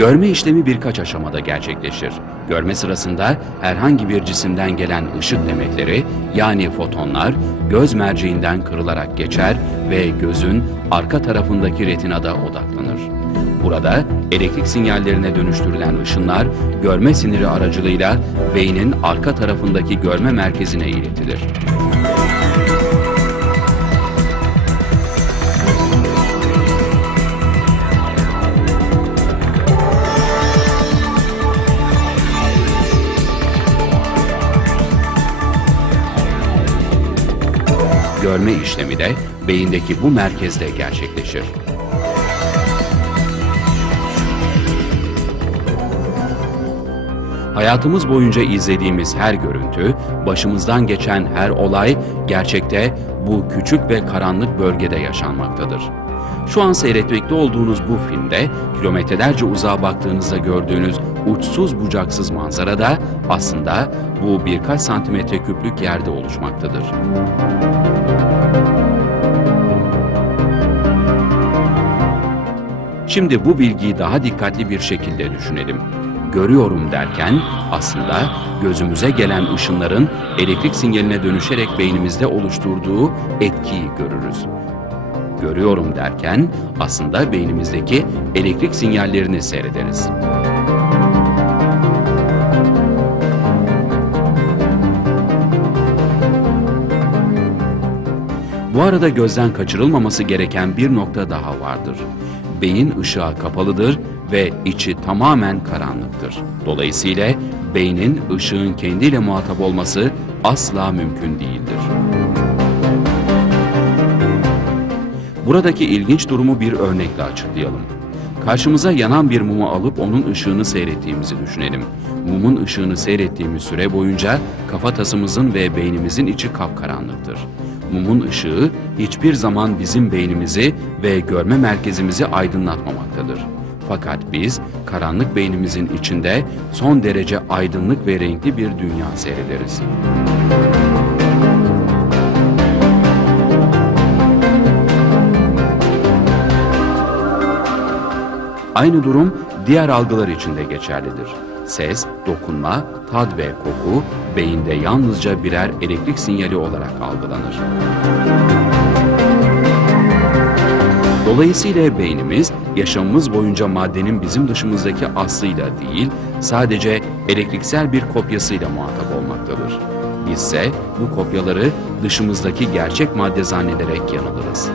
Görme işlemi birkaç aşamada gerçekleşir. Görme sırasında herhangi bir cisimden gelen ışık demetleri yani fotonlar göz merceğinden kırılarak geçer ve gözün arka tarafındaki retinada odaklanır. Burada elektrik sinyallerine dönüştürülen ışınlar görme siniri aracılığıyla beynin arka tarafındaki görme merkezine iletilir. Görme işlemi de beyindeki bu merkezde gerçekleşir. Hayatımız boyunca izlediğimiz her görüntü, başımızdan geçen her olay gerçekte bu küçük ve karanlık bölgede yaşanmaktadır. Şu an seyretmekte olduğunuz bu filmde kilometrelerce uzağa baktığınızda gördüğünüz uçsuz bucaksız manzara da aslında bu birkaç santimetre küplük yerde oluşmaktadır. Şimdi bu bilgiyi daha dikkatli bir şekilde düşünelim. Görüyorum derken aslında gözümüze gelen ışınların elektrik sinyaline dönüşerek beynimizde oluşturduğu etkiyi görürüz. Görüyorum derken aslında beynimizdeki elektrik sinyallerini seyrederiz. Bu arada gözden kaçırılmaması gereken bir nokta daha vardır. Beyin ışığa kapalıdır ve içi tamamen karanlıktır. Dolayısıyla beynin ışığın kendiyle muhatap olması asla mümkün değildir. Buradaki ilginç durumu bir örnekle açıklayalım. Karşımıza yanan bir mumu alıp onun ışığını seyrettiğimizi düşünelim. Mumun ışığını seyrettiğimiz süre boyunca kafatasımızın ve beynimizin içi kapkaranlıktır. Mumun ışığı hiçbir zaman bizim beynimizi ve görme merkezimizi aydınlatmamaktadır. Fakat biz karanlık beynimizin içinde son derece aydınlık ve renkli bir dünya seyrederiz. Aynı durum diğer algılar için de geçerlidir. Ses, dokunma, tad ve koku beyinde yalnızca birer elektrik sinyali olarak algılanır. Dolayısıyla beynimiz yaşamımız boyunca maddenin bizim dışımızdaki aslıyla değil, sadece elektriksel bir kopyasıyla muhatap olmaktadır. Bizse bu kopyaları dışımızdaki gerçek madde zannederek yanılırız.